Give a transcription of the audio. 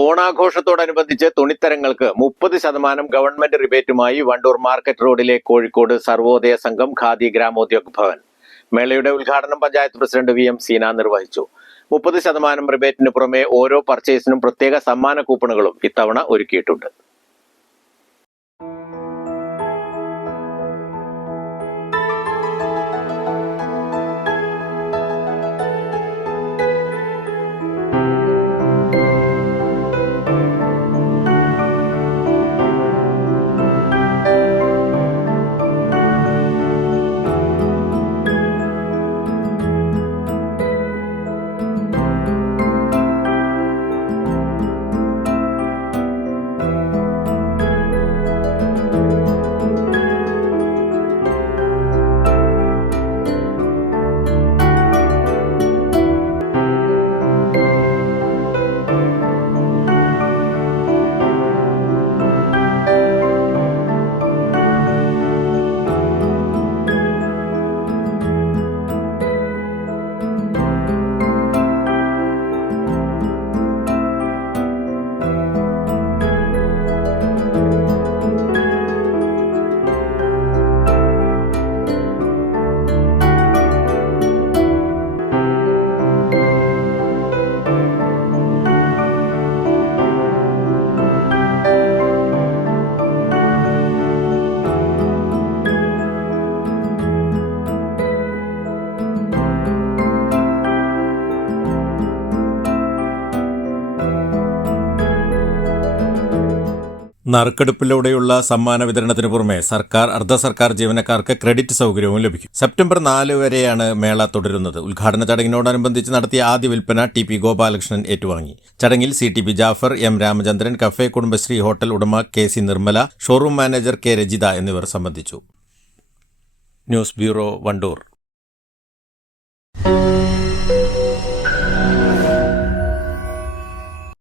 ഓണാഘോഷത്തോടനുബന്ധിച്ച് തുണിത്തരങ്ങൾക്ക് മുപ്പത് ശതമാനം government റിബേറ്റുമായി Wandoor market റോഡിലെ കോഴിക്കോട് സർവോദയ സംഘം ഖാദി ഗ്രാമോദ്योग ഭവൻ. മേളയുടെ ഉദ്ഘാടനം panchayat president V M Seena നിർവഹിച്ചു. മുപ്പത് ശതമാനം റിബേറ്റിന് പുറമെ ഓരോ പർച്ചേസിനും പ്രത്യേക സമ്മാന കൂപ്പണുകളും ഇത്തവണ ഒരുക്കിയിട്ടുണ്ട്. നറുക്കെടുപ്പിലൂടെയുള്ള സമ്മാന വിതരണത്തിന് പുറമെ സർക്കാർ അർദ്ധ സർക്കാർ ജീവനക്കാർക്ക് ക്രെഡിറ്റ് സൗകര്യവും ലഭിക്കും. സെപ്റ്റംബർ നാല് വരെയാണ് മേള തുടരുന്നത്. ഉദ്ഘാടന ചടങ്ങിനോടനുബന്ധിച്ച് നടത്തിയ ആദ്യ വിൽപ്പന ടി പി ഗോപാലകൃഷ്ണൻ ഏറ്റുവാങ്ങി. ചടങ്ങിൽ C T P Jafar M Ramachandran cafe Kudumbashree hotel ഉടമ K C Nirmala showroom manager K Rajitha എന്നിവർ സംബന്ധിച്ചു. News bureau Wandoor.